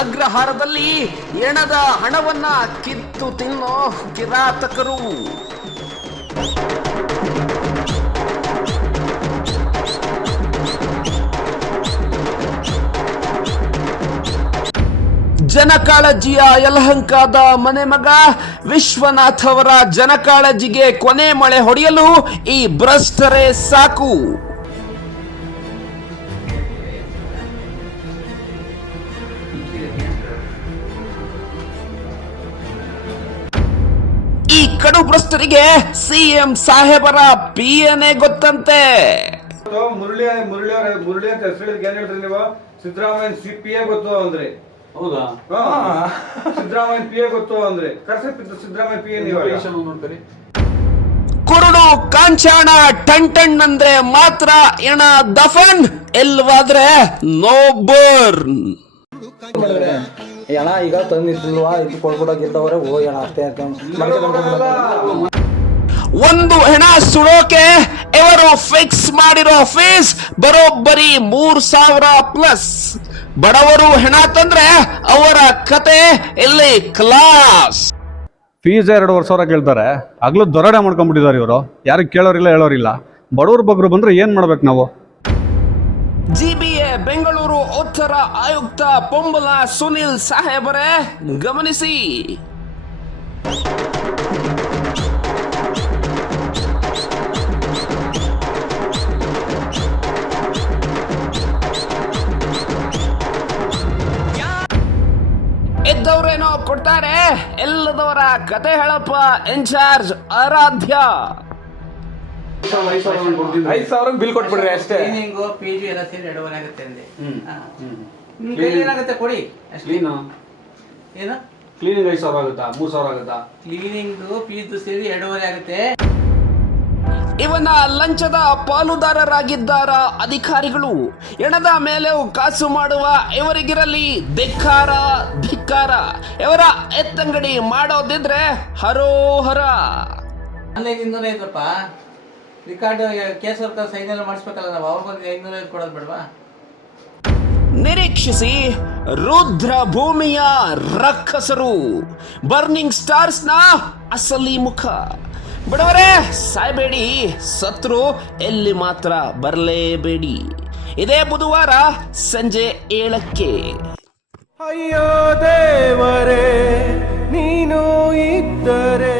ಅಗ್ರಹಾರದಲ್ಲಿ ಎಣದ ಹಣವನ್ನ ಕಿತ್ತು ತಿನ್ನೋ ಕಿರಾತಕರು. ಜನಕಾಳಜಿಯ ಯಲಹಂಕದ ಮನೆ ಮಗ ವಿಶ್ವನಾಥ್ ಅವರ ಜನಕಾಳಜಿಗೆ ಕೊನೆ ಮಳೆ ಹೊಡೆಯಲು ಈ ಭ್ರಷ್ಟರೇ ಸಾಕು. ಈ ಕಡು ಭ್ರಷ್ಟರಿಗೆ ಸಿಎಂ ಸಾಹೇಬರ ಪಿಎನೇ ಗೊತ್ತಂತೆ. ಮುರಳಿ ಅಂತ ಹೆಸರು ಏನ್ ಹೇಳ್ತೀರಿ ನೀವು? ಸಿದ್ದರಾಮಯ್ಯ ಸಿಪಿಎ ಗೊತ್ತು ಅಂದ್ರೆ ಹೌದಾ? ಸಿದ್ದರಾಮಯ್ಯ ಪಿಎ ಗೊತ್ತು ಅಂದ್ರೆ ಸಿದ್ದರಾಮಯ್ಯ ಪಿಎ ನೀವು ನೋಡ್ತೀರಿ. ಕುರುಡು ಕಾಂಚಾಣ ಟನ್ ಅಂದ್ರೆ ಮಾತ್ರ ಎಣ ದಫನ್, ಎಲ್ವಾದ್ರೆ ನೋ ಬರ್ನ್. ಅಣ್ಣ ಈಗ ತಂದಿಲ್ವಾ ಇದು ಕೊಡ್ಬಿಡೋಗಿದ್ದವ್ರೆ ಹೋಗೋಣ ಅಷ್ಟೇ. ಒಂದು ಹೆಣ ಸುಡೋಕೆ ಇವರು ಫಿಕ್ಸ್ ಮಾಡಿರೋ ಫೀಸ್ ಬರೋಬ್ಬರಿ 3,000+. ಬಡವರು ಹೆಣ ತಂದ್ರೆ ಅವರ ಕತೆ ಇಲ್ಲಿ ಕ್ಲಾಸ್. ಫೀಸ್ 2,500 ಕೇಳ್ತಾರೆ. ಆಗ್ಲೂ ದೊರಡೆ ಮಾಡ್ಕೊಂಡ್ಬಿಟ್ಟಿದ್ದಾರೆ ಇವರು. ಯಾರು ಕೇಳೋರಿಲ್ಲ ಹೇಳೋರಿಲ್ಲ. ಬಡವ್ರ ಬಗ್ರು ಬಂದ್ರೆ ಏನ್ ಮಾಡ್ಬೇಕು ನಾವು? ಜಿಬಿಎ ಬೆಂಗಳೂರು ಉತ್ತರ ಆಯುಕ್ತ ಪೊಂಬಲ ಸುನಿಲ್ ಸಾಹೇಬರೇ ಗಮನಿಸಿ. ಇದ್ದವ್ರೇನೋ ಕೊಡ್ತಾರೆ, ಎಲ್ಲದವರ ಕತೆ ಹೇಳಪ್ಪ ಇನ್ಚಾರ್ಜ್ ಆರಾಧ್ಯ. 5,000 ಬಿಲ್ ಕೊಟ್ಬಿಡ್ರಿ ಅಷ್ಟೇ. ಕ್ಲೀನಿಂಗು PG ಎಲ್ಲ ಸೇರಿ 2,500 ಆಗುತ್ತೆ ಅಂದೆ. ನಿಮ್ಮ ಕೈಲಿ ಏನಾಗುತ್ತೆ ಕೊಡಿ ಅಷ್ಟೇ. ಏನು ಕ್ಲೀನಿಂಗ್ 5,000 ಆಗುತ್ತಾ? 3,000 ಆಗುತ್ತಾ? ಕ್ಲೀನಿಂಗು ಫೀಸ್ ಸೇರಿ 2,500 ಆಗುತ್ತೆ. ಇವನ ಲಂಚದ ಪಾಲುದಾರರಾಗಿದ್ದಾರ ಅಧಿಕಾರಿಗಳು. ಎಣದ ಮೇಲೆ ಕಾಸು ಮಾಡುವ ಇವರಿಗಿರಲಿ ಧಿಕ್ಕಾರ ಧಿಕ್ಕಾರ. ಇವರ ಎತ್ತಂಗಡಿ ಮಾಡೋದಿದ್ರೆ ಹರೋಹರ. 250 ರಿಕಾರ್ಡ್ ಕೇಸ್ ವರ್ಕರ್ ಸೈನ್ ಎಲ್ಲ ಮಾಡಿಸ್ಬೇಕಲ್ಲ ನಾವು. ಅವ್ರ ಬಂದು 500 ಕೊಡೋದು ಬೇಡವಾ? ನಿರೀಕ್ಷಿಸಿ ರುದ್ರ ಭೂಮಿಯ ರಕ್ಕಸರು, ಬರ್ನಿಂಗ್ ಸ್ಟಾರ್ಸ್ ನ ಅಸಲಿ ಮುಖ. ಬಡವರೇ ಸಾಯ್ಬೇಡಿ, ಸತ್ರು ಎಲ್ಲಿ ಮಾತ್ರ ಬರಲೇಬೇಡಿ. ಇದೇ ಬುಧವಾರ ಸಂಜೆ 7ಕ್ಕೆ. ಅಯ್ಯೋ ದೇವರೇ ನೀನು ಇದ್ದರೆ